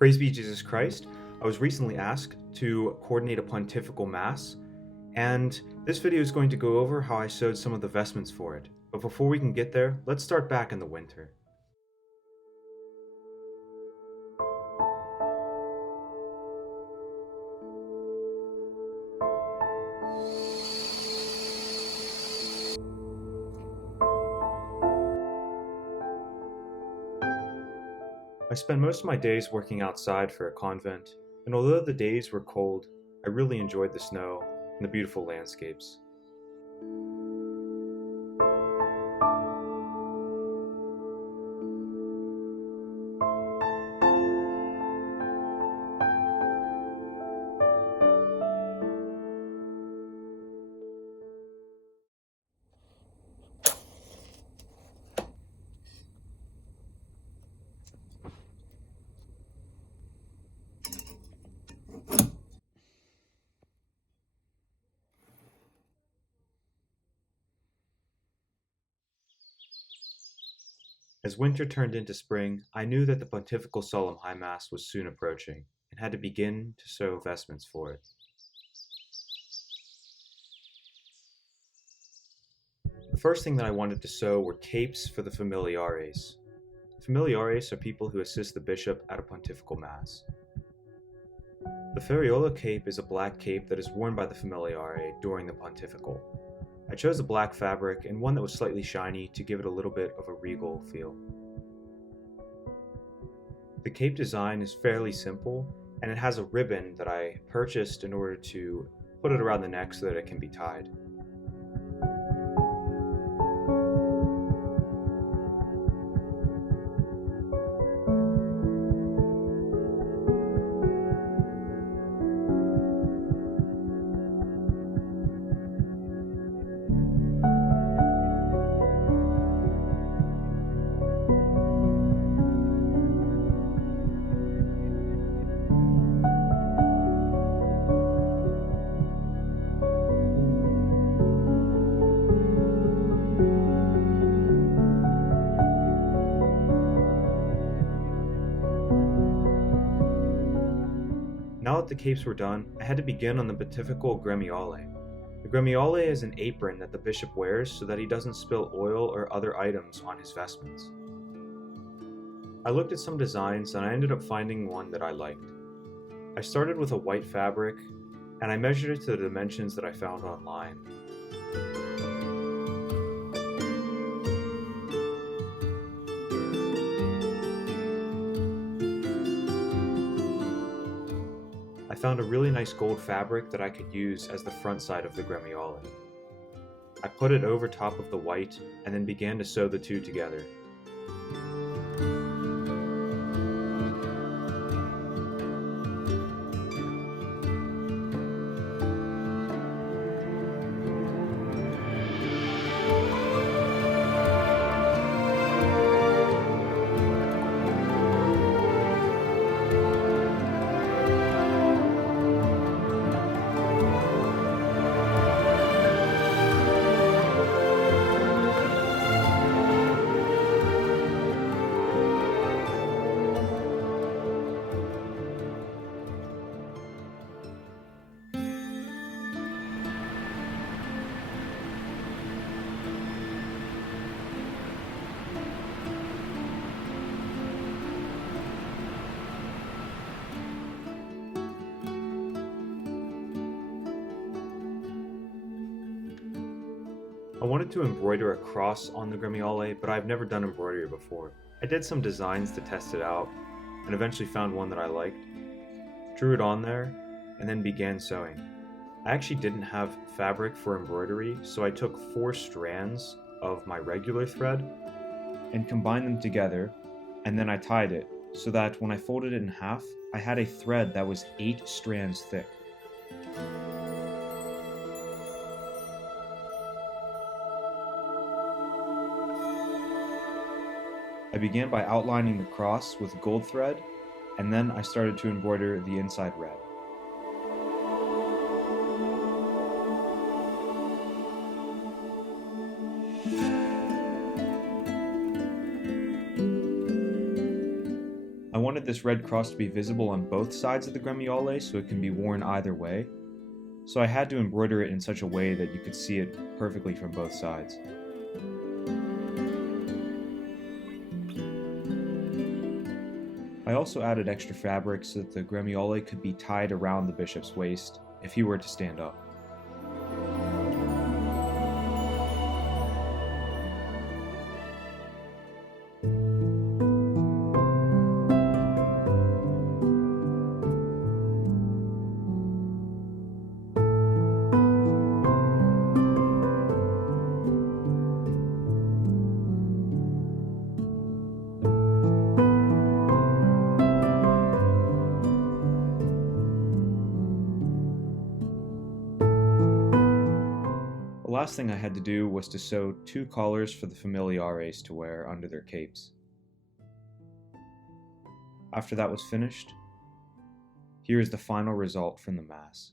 Praise be Jesus Christ. I was recently asked to coordinate a pontifical mass, and this video is going to go over how I sewed some of the vestments for it. But before we can get there, let's start back in the winter. I spent most of my days working outside for a convent, and although the days were cold, I really enjoyed the snow and the beautiful landscapes. As winter turned into spring, I knew that the Pontifical Solemn High Mass was soon approaching, and had to begin to sew vestments for it. The first thing that I wanted to sew were capes for the familiares. Familiares are people who assist the bishop at a pontifical mass. The Ferraiolo cape is a black cape that is worn by the familiare during the pontifical. I chose a black fabric and one that was slightly shiny to give it a little bit of a regal feel. The cape design is fairly simple, and it has a ribbon that I purchased in order to put it around the neck so that it can be tied. Now that the capes were done, I had to begin on the pontifical Gremiale. The Gremiale is an apron that the bishop wears so that he doesn't spill oil or other items on his vestments. I looked at some designs and I ended up finding one that I liked. I started with a white fabric and I measured it to the dimensions that I found online. I found a really nice gold fabric that I could use as the front side of the Gremiale. I put it over top of the white and then began to sew the two together. I wanted to embroider a cross on the Gremiale, but I've never done embroidery before. I did some designs to test it out, and eventually found one that I liked, drew it on there, and then began sewing. I actually didn't have fabric for embroidery, so I took 4 strands of my regular thread and combined them together, and then I tied it, so that when I folded it in half, I had a thread that was 8 strands thick. I began by outlining the cross with gold thread, and then I started to embroider the inside red. wanted this red cross to be visible on both sides of the Gremiale so it can be worn either way, so I had to embroider it in such a way that you could see it perfectly from both sides. I also added extra fabric so that the Gremiale could be tied around the bishop's waist if he were to stand up. The last thing I had to do was to sew 2 collars for the familiares to wear under their capes. After that was finished, here is the final result from the Mass.